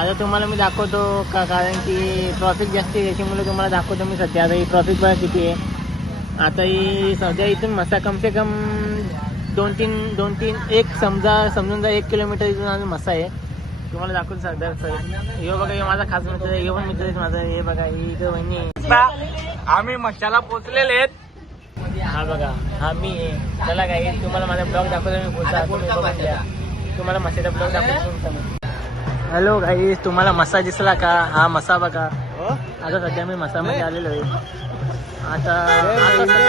आता तुम्हाला मी दाखवतो का, कारण की ट्रॉफिक जास्त आहे त्याच्यामुळे तुम्हाला दाखवतो मी सध्या. आता ही ट्रॉफिक बघा किती आहे. आता ही सध्या इथून मसा कम से कम दोन तीन एक समजून जा 1 किलोमीटर इथून आम्ही मसा आहे. तुम्हाला दाखवतो सध्या सर. हे बघा, हे माझा खास मित्र आहे, हे पण मित्र आहेत माझा. हे बघा, ही इथं वहिनी आहे. आम्ही मशाला पोचलेले आहेत. हा बघा, हा मी आहे. चला काय, तुम्हाला माझा ब्लॉग दाखवतो मी बोलता. तुम्हाला मसाचा ब्लॉग दाखवतो. हॅलो गाईस, तुम्हाला मसा दिसला का? हा मसा बघा. आता सध्या मी मसामध्ये आलेलो आहे. आता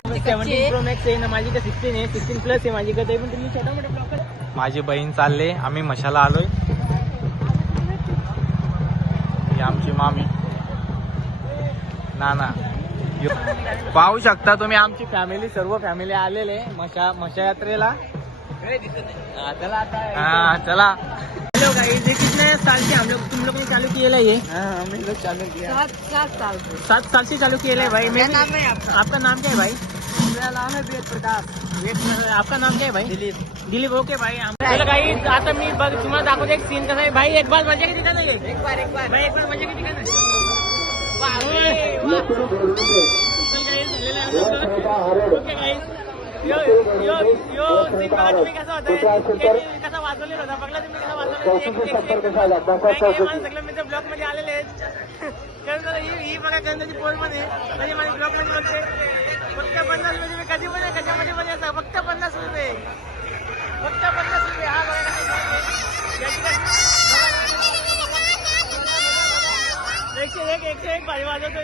17 प्रो मॅक्स आहे ना माझी, का 16 आहे, 16 प्लस आहे माझी का. पण तुम्ही छोटा मोठा ब्लॉग करा. माझी बहीण चालले, आम्ही मशाला आलोय. ही आमची मामी नाना. पाहू शकता तुम्ही आमची फॅमिली, सर्व फॅमिली आलेले मशा यात्रेला. चला. हेलो गाइस, ये कितने साल से हम लोग तुम लोग ने चालू किए ये? हम लोग चालू किया 7 साल से चालू किए भाई. क्या नाम है आपका? नाम क्या है भाई? मेरा नाम है वेद प्रताप. आपका नाम क्या है भाई? दिलीप. ओके भाई. चलो गाइस, आता मी बघ तुम्हाला दाखवतो एक सीन कसा आहे भाई. एक बार मजा किती दिखाना है? एक बार भाई, एक बार मजा किती दिखाना है? ओके गाइस, यो सीन बघा तुम्ही कसा होता, कसा वाजवलेला होता बघला तुम्ही, कसा वाजवलेला. सगळे मित्र ब्लॉक मध्ये आलेले आहेत. ही बघा गंधाची पोल मध्ये म्हणजे माझ्या ब्लॉक मध्ये बघते. फक्त 50 रुपये. मी कधी पण कशामध्ये पण येतात. फक्त 50 रुपये. फक्त 50 रुपये. हा बघा, 101 भारी वाजवतो.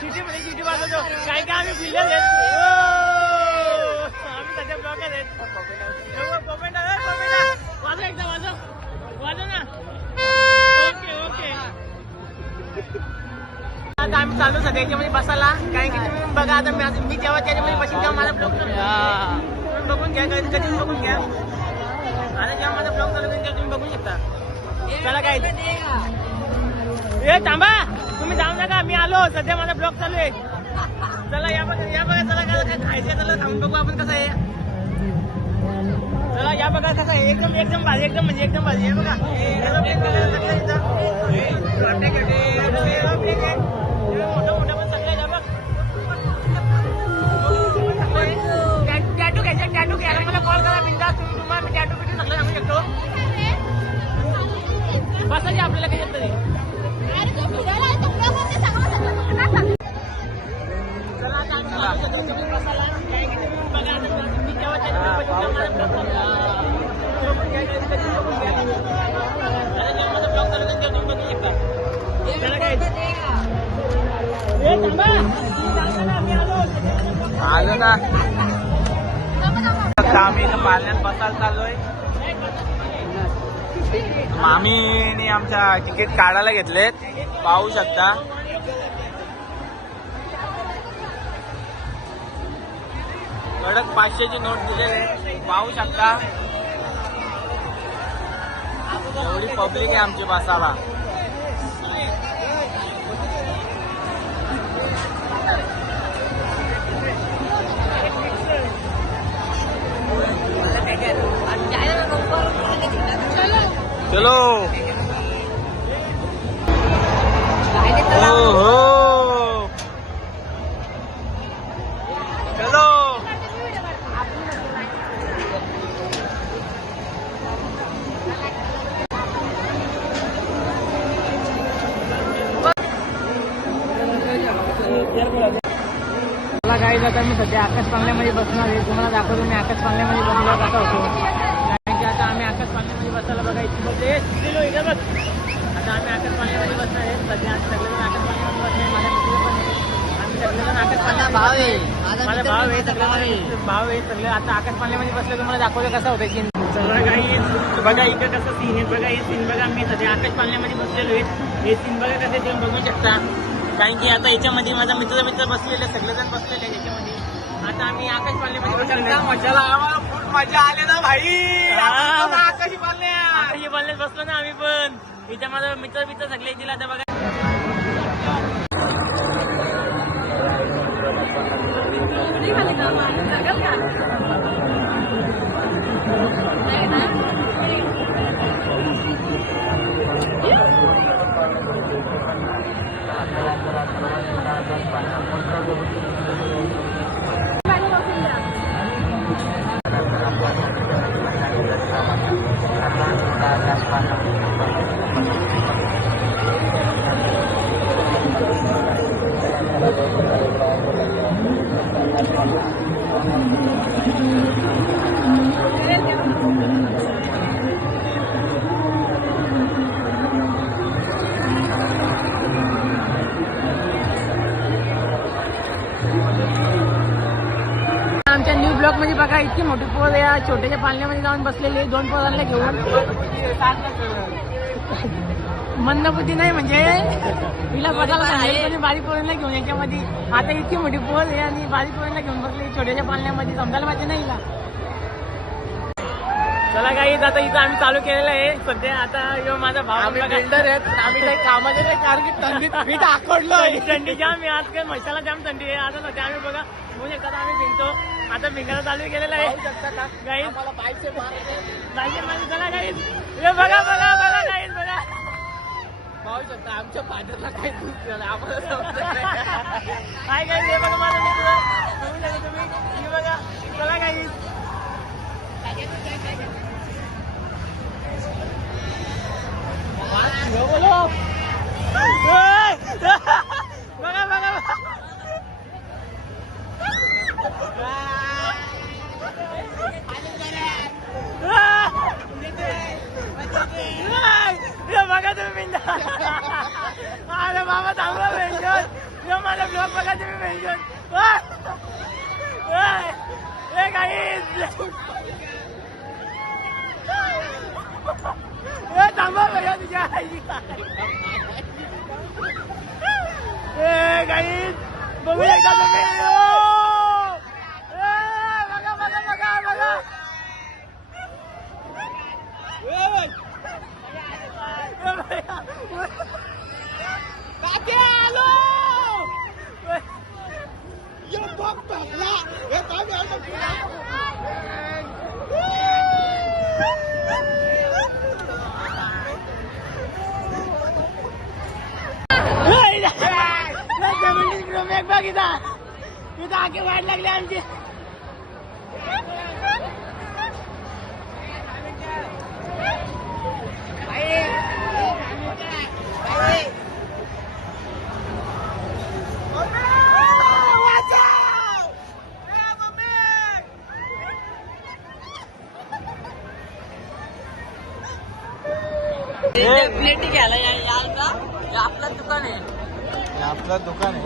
सिटी वाजवतो. काय काय आम्ही फिल्डर आहेत. आम्ही सध्या ब्लॉक आहेत. वाजव एकदा, वाजव ना. ओके. आता आम्ही चालू सध्या याच्यामध्ये बसायला. कारण की तुम्ही बघा, आता मी जेव्हा त्याच्यामध्ये बसीन तेव्हा माझा ब्लॉग तुम्ही बघून घ्या. कधी बघून घ्या. आणि जेव्हा माझा ब्लॉग चालू तेव्हा तुम्ही बघू शकता. चला काय, थांबा तुम्ही जाऊ नका, मी आलो. सध्या माझा ब्लॉग चालू आहे. चला या बघा. चला काय खायचं, चला थांबून बघू आपण कसं आहे. चला या बघा कसं आहे. एकदम भाजी, एकदम भाजी. हे बघा, मोठं पण सगळं बघ. टॅटू घ्यायला मला कॉल करा बिंदास. तुम्हाला मी टॅटू बिटू सगळं सांगू शकतो. बसायचे आपल्याला काही तरी. आलो ना. आम्ही इथं पाळण्यात बसायला चाललोय. मामीने आमच्या तिकीट काढायला घेतलेत, पाहू शकता. कडक 500ची नोट दिलेले, पाहू शकता. एवढी पब्लिक आहे आमची बसाला. चलो. हो चलो. मला काय जाता, मी सध्या आकाश पांगल्यामध्ये बसणार आहे. तुम्हाला दाखवतो मी आकाश पांगल्यामध्ये बसलो कसा होतो. कारण की आता आम्ही आकाश पांगल्यामध्ये बसायला बघायची बघते. आता आम्ही आकाश पांगल्यामध्ये बसणार आहे. सध्या सगळेजण आकाश पांगल्यामध्ये बसणार. माझ्या मित्र पण आहे. आम्ही सगळेजण आकाश पांगल्या भाव आहे. माझा भाव आहे सगळे. आता आकाश पांगल्यामध्ये बसले, तुम्हाला दाखवतो कसा होता सीन. सगळं काही बघा इकडे कसं सीन आहे. बघा हे सीन बघा. मी सध्या आकाश पांगल्यामध्ये बसलेलो आहे. हे सीन बघा कसे तुम्ही बघू शकता. कारण की आता याच्यामध्ये माझा मित्र बसलेले, सगळेजण बसलेले याच्यामध्ये. आता आम्ही आकाश पाळण्यामध्ये मजाला. आम्हाला खूप मजा आली ना भाई. आकाशी पाळण्यात बसलो ना आम्ही पण. इथे माझा मित्र सगळे येतील आता बघा. इतकी मोठी पोर या छोट्याच्या पालण्यामध्ये जाऊन बसलेली 2 पोरांना घेऊन. मंदबुद्धी नाही म्हणजे तिला बघायला सांगितलं बारीक पोरांना घेऊन याच्यामध्ये. आता इतकी मोठी पोर आहे आणि बारीक पोरांना घेऊन बसली छोट्याच्या पालण्यामध्ये, समजायला पाहिजे नाही हिला. चला काही आता इथं आम्ही चालू केलेलं आहे सध्या. आता माझा भाव बिल्डर आहेत, आम्ही काही कामाचे नाही कारण की थंडीत मी आकडलोय. थंडी जाम आहे आज, काय म्हैसाला जाम थंडी आहे. आता सध्या आम्ही बघा होऊ शकता आम्ही भिंतो आता भिंगाला चालू केलेलं आहे. गाईज चला गाईज बघा बघा बघा गाईज बघा पाहू शकता आमच्या पाण्याला काही दूध झालं आम्हाला. काय गाईज हे बघा माझं बघू शकता तुम्ही, ही बघा चला गाईज. बोलो बघा बघा बघा तुम्ही. अरे बाबा थांबा मेंशन मला ब्लॉग बघा तुम्ही मेंशन. हे काही थांबा बघा तुझ्या काही बघू एकदा तुम्ही. बघा बघा बघा बघा तिथं आगे वाट लागली आमची. प्लेटी घ्यायला याल का? आपलं दुकान आहे, आपलं दुकान आहे.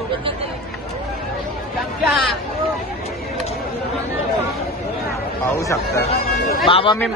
पाहू शकता बाबा मी